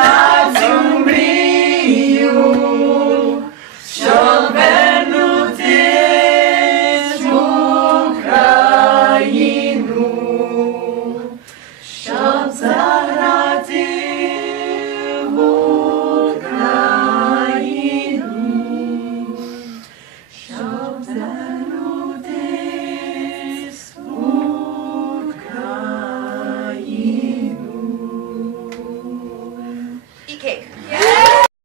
나.